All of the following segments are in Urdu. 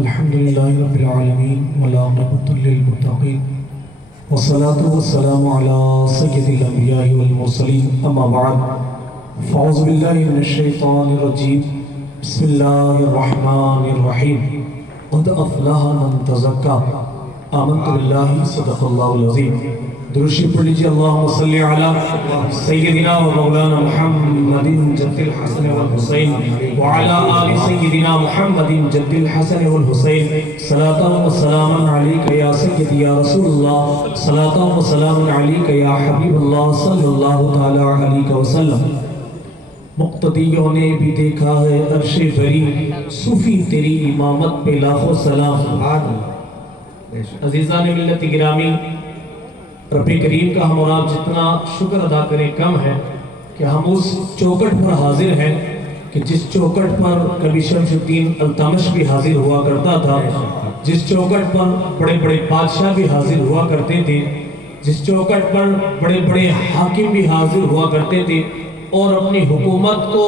الحمدللہ رب العالمین والعاقبۃ للمتقین والصلاة والسلام علی سید الانبیاء والمرسلین اما بعد فاعوذ باللہ من الشیطان الرجیم بسم اللہ الرحمن الرحیم قد افلح من تزکا آمنت باللہ صدق اللہ العظیم درشی پڑھ لیجیے اللہم صلی علی سیدنا و مولانا محمد جد الحسن والحسین وعلا آل سیدنا محمد جد الحسن والحسین صلاة و سلام علیکہ یا سیدی یا رسول اللہ صلاة و سلام علیکہ یا حبیب اللہ صلی اللہ تعالی علیہ وسلم مقتدیوں نے بھی دیکھا ہے عرش بری صوفی تیری امامت پہ لاکھوں سلام عزیزان ملت گرامی رب کریم کا ہم اور آپ جتنا شکر ادا کریں کم ہے کہ ہم اس چوکٹ پر حاضر ہیں کہ جس چوکٹ پر کبھی شمس الدین التمش بھی حاضر ہوا کرتا تھا، جس چوکٹ پر بڑے بڑے بادشاہ بھی حاضر ہوا کرتے تھے، جس چوکٹ پر بڑے بڑے حاکم بھی حاضر ہوا کرتے تھے اور اپنی حکومت کو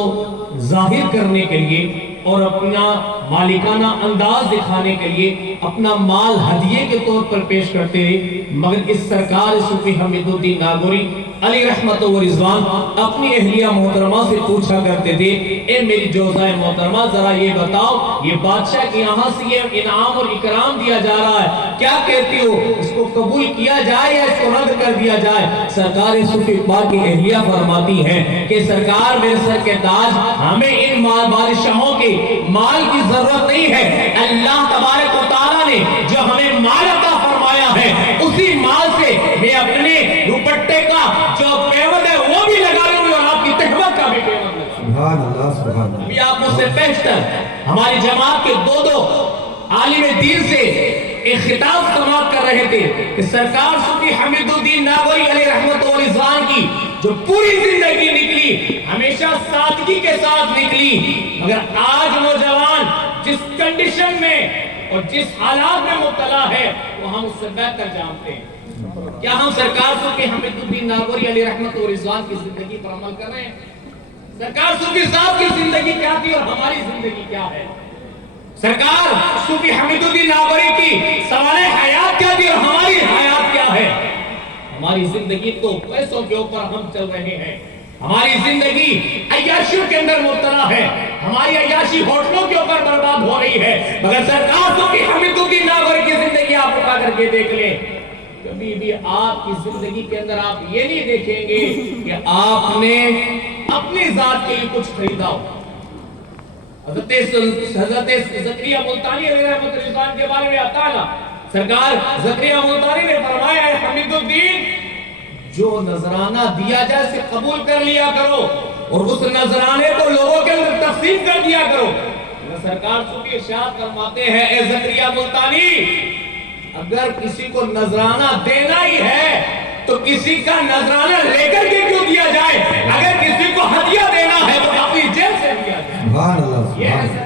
ظاہر کرنے کے لیے اور اپنا مالکانہ انداز دکھانے کے لیے اپنا مال ہدیے کے طور پر پیش کرتے ہیں، مگر اس سرکار صوفی حمید الدین ناگوری علی رحمت و رضوان اپنی اہلیہ محترمہ سے پوچھا کرتے تھے، اے میری جوزہ محترمہ ذرا یہ بتاؤ یہ بادشاہ کے یہاں سے یہ انعام اور اکرام دیا جا رہا ہے، کیا کہتی ہو، اس کو قبول کیا جائے یا اس کو رد کر دیا جائے؟ سرکار صوفی پاک کی اہلیہ فرماتی ہیں کہ سرکار میرے سر کے تاج، ہمیں ان بادشاہوں کے مال کی ضرورت نہیں ہے، اللہ تبارک و تعالیٰ نے جو ہمیں مال عطا فرمایا ہے اسی مال سے میں اپنے دوپٹے کا جو پیوند ہے وہ بھی لگا لوں اور آپ کی تہمت کا بھی پیوند لگا لوں۔ سبحان اللہ سبحان اللہ۔ ابھی آپ مجھ سے بیشتر ہماری جماعت کے دو عالم دین سے ایک خطاب سماعت کر رہے تھے کہ سرکار صوفی حمید الدین ناگوری علیہ رحمت و رضوان کی جو پوری زندگی نکلی ہمیشہ سادگی کے ساتھ نکلی، مگر آج نوجوان جس کنڈیشن میں اور جس حالات میں مبتلا ہے وہ ہم اس سے بہتر جانتے ہیں۔ کیا ہم سرکار صوفی حمید الدین ناگوری علیہ رحمت و رضوان کی زندگی پر عمل کر رہے ہیں؟ سرکار صوفی صاحب کی زندگی کیا تھی اور ہماری زندگی کیا ہے؟ سرکار صوفی حمید الدین ناگوری کی سوانح حیات کیا تھی اور ہماری حیات کیا ہے؟ ہماری زندگی تو پیسوں کے اوپر ہم چل رہے ہیں، ہماری زندگی عیاشیوں کے اندر مبتلا ہے، ہماری عیاشی ہوٹلوں کے اوپر برباد ہو رہی ہے، مگر سرکار صوفی حمید الدین ناگوری کی زندگی آپ اٹھا کر کے دیکھ لیں، کبھی بھی آپ کی زندگی کے اندر آپ یہ نہیں دیکھیں گے کہ آپ نے اپنی ذات کے لیے کچھ خریدا ہو۔ حضرت زکریا ملتانی علیہ رحمۃ اللہ کے بارے میں اطلاع سرکار زکریا ملتانی نے فرمایا ہے حمید الدین جو نذرانہ دیا جائے اسے قبول کر لیا کرو اور اس نذرانے کو لوگوں کے اندر تقسیم کر دیا کرو۔ سرکار صوفی ارشاد فرماتے ہیں اے زکریا ملتانی اگر کسی کو نذرانہ دینا ہی ہے تو کسی کا نذرانہ لے کر کے کیوں دیا جائے، اگر کسی کو ہدیہ دینا ہے تو اپنی جیب سے دیا جائے۔ سبحان اللہ یہ ہے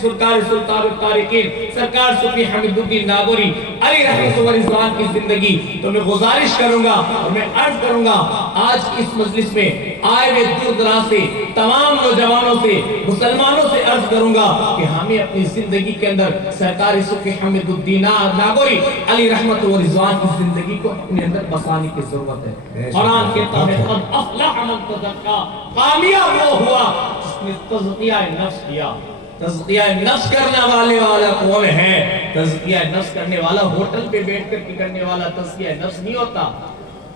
سرکار سلطان الطارقین سرکار صوفی حمید الدین ناگوری علی رحمت و رضوان کی زندگی۔ تو میں گزارش کروں گا اور میں عرض کروں گا آج اس مجلس میں آئے ہوئے دور دراز سے تمام نوجوانوں سے مسلمانوں سے عرض کروں گا کہ ہمیں اپنی زندگی کے اندر سرکار صوفی حمید الدین ناگوری علی رحمت و رضوان کی زندگی کو اپنے اندر بسانے کی ضرورت ہے۔ قرآن کہتا ہے قد افلح من تزکا، کامیاب وہ ہوا جس نے تزکیہ نفس کیا۔ تزکیہ نفس کرنے والے والا کون ہے؟ تزکیہ نفس کرنے والا ہوٹل پہ بیٹھ کر کرنے والا تزکیہ نفس نہیں ہوتا،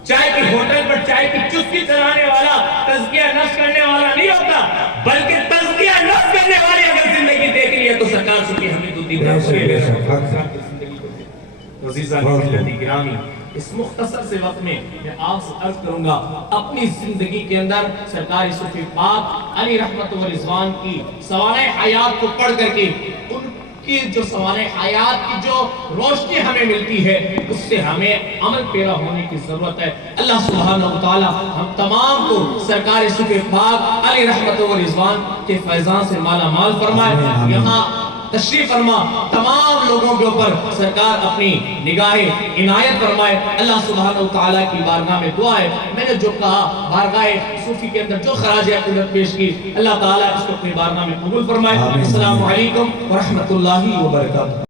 چائے کی ہوٹل پر چائے کی چسکی چلانے والا تزکیہ نفس کرنے والا نہیں ہوتا، بلکہ تزکیہ نفس کرنے والی اگر زندگی دیکھ لی ہے تو سرکار صوفی حمید الدین ناگوری کی زندگی کو۔ عزیزان ملت گرامی اس مختصر سے وقت میں آپ سے عرض کروں گا اپنی زندگی کے اندر سرکار صوفی پاک علی رحمت و رضوان کی سوانح حیات کو پڑھ کر کے ان کی جو سوانح حیات کی جو روشنی ہمیں ملتی ہے اس سے ہمیں عمل پیرا ہونے کی ضرورت ہے۔ اللہ سبحانہ و تعالی ہم تمام کو سرکار صوفی پاک علی رحمت و رضوان کے فیضان سے مالا مال فرمائے۔ یہاں تشریف فرما، تمام لوگوں کے اوپر سرکار اپنی نگاہ عنایت فرمائے۔ اللہ سبحانہ وتعالی کی بارگاہ میں دعا ہے، میں نے جو کہا بارگاہ صوفی کے اندر جو خراج عقیدت پیش کی، اللہ تعالیٰ اس کو اپنی بارگاہ میں قبول فرمائے۔ السلام علیکم ورحمۃ اللہ وبرکاتہ۔